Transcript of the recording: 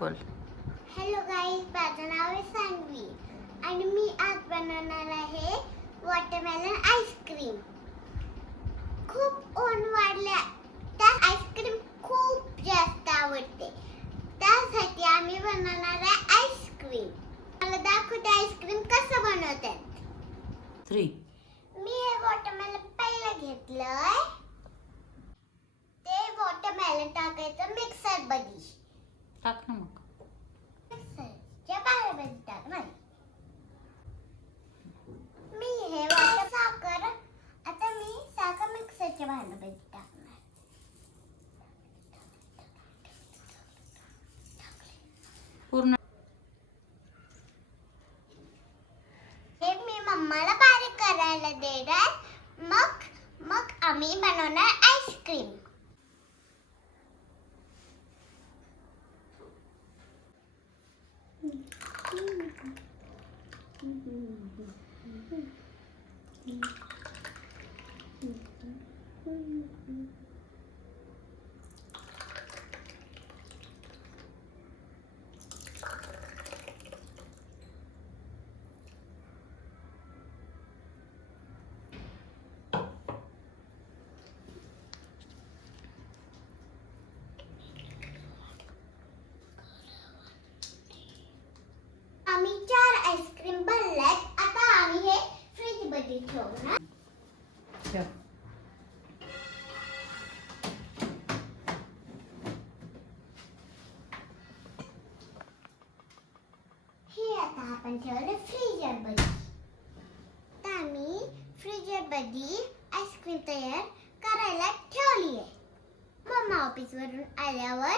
बोल. Hello guys, माझं नाव आहे सान्वी आणि मी आज बनवणार आहे वॉटरमेलन आईस्क्रीम. खूप ऊन वाढल्या, त्या आईस्क्रीम खूप जास्त आवडते. त्यासाठी आम्ही बनवणार आहे आईस्क्रीम. मला दाखवते आईस्क्रीम कसं बनवतात. 3 मी हे वॉटरमेलन पहिलं घेतलंय. ते वॉटरमेलन टाकायचं मिक्सर मध्ये. टाक ना मग. मिक्सरच्या बाहेर टाकणार. मी हे वॉटर साखर आता मी साखर मिक्सरच्या भांड्यामध्ये टाकणार. पूर्ण हे मी मम्माला बारीक करायला देणार. मग आम्ही बनवणार आईस्क्रीम. आम्ही 4 आईस्क्रीम बनल्यात. आता आम्ही हे फ्रीज मध्ये ठेवणार. ठेव. हे आता आपण ठेवलं फ्रीजर मध्ये. आता आम्ही फ्रीजर मध्ये आईस्क्रीम तयार करायला ठेवली आहे. मम्मा ऑफिस वरून आल्यावर